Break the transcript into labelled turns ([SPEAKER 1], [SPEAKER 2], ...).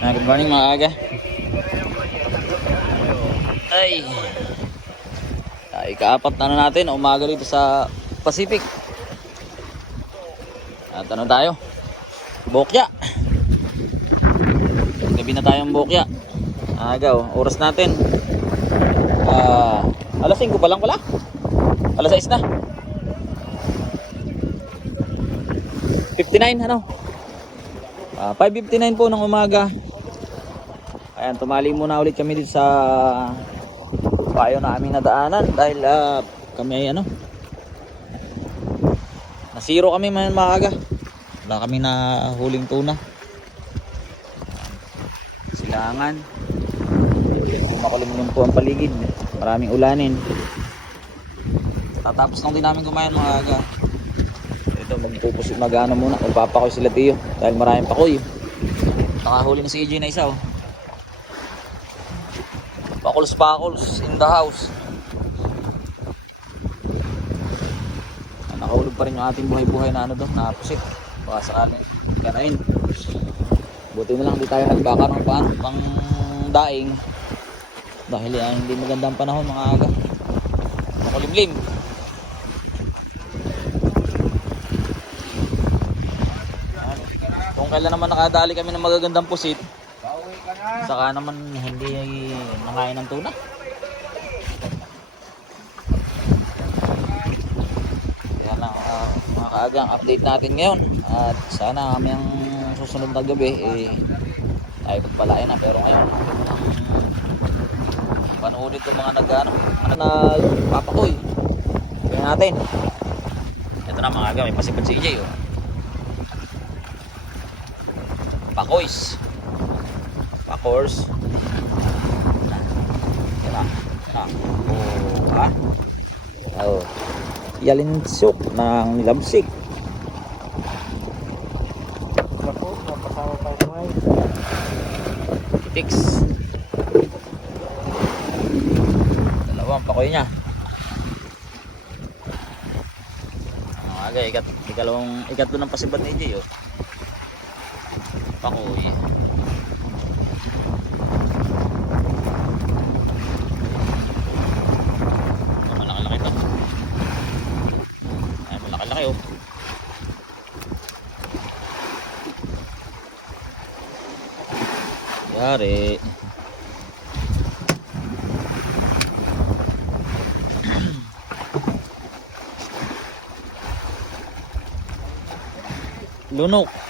[SPEAKER 1] Ah, good morning mga aga. Ay. Ay, kaapat na na natin, umaga rito sa Pacific. At ano tayo? Bokya. Gabi na tayong bokya. Aga oh, oras natin. Ah, alas 5 pa lang pala. Alas 6 na. 59 ano? Ah, 5.59 po ng umaga. Ayan, tumali muna ulit kami dito sa payo na aming nadaanan dahil ah, kami ay ano nasiro kami man maaga. Wala kami na huling tuna. Silangan. Makulimlim po ang paligid. Maraming ulanin. Tatapos lang din namin kumain mga. Magpupusit magano muna. Magpapakoy sila tiyo dahil maraming pakoy. Nakahuli na si EJ na isa oh. Pakuls pakuls in the house. Ah, Nakahulog pa rin yung ating buhay-buhay na ano doon, napusit. Baka sakaling kanain. Buti na lang hindi tayo nagbaka ng pang, pang daing. Dahil yan, hindi magandang panahon mga aga. Makulimlim. Kung kailan naman nakadali kami ng magagandang pusit, saka naman hindi nangain ng tuna. Yan lang ah, mga kaagang update natin ngayon. At sana kaming susunod na gabi eh tayo pagpalain na. Pero ngayon, panuulit yung mga nag-ano, mga nagpapakoy. Tingnan natin. Ito na mga aga, may pasipad si EJ oh. Pakoys. Pakors. Na. Na. Oh, ha? Oh. Yalinsok ng
[SPEAKER 2] kumain.
[SPEAKER 1] Tix. Dalawang pakoy niya. Aga, ikat, ikalawang, ikatlo ng pasibad ni EJ, oh. Pakoy. Oh, malaki-laki to. Ay, malaki-laki, oh. Yari. Lunok.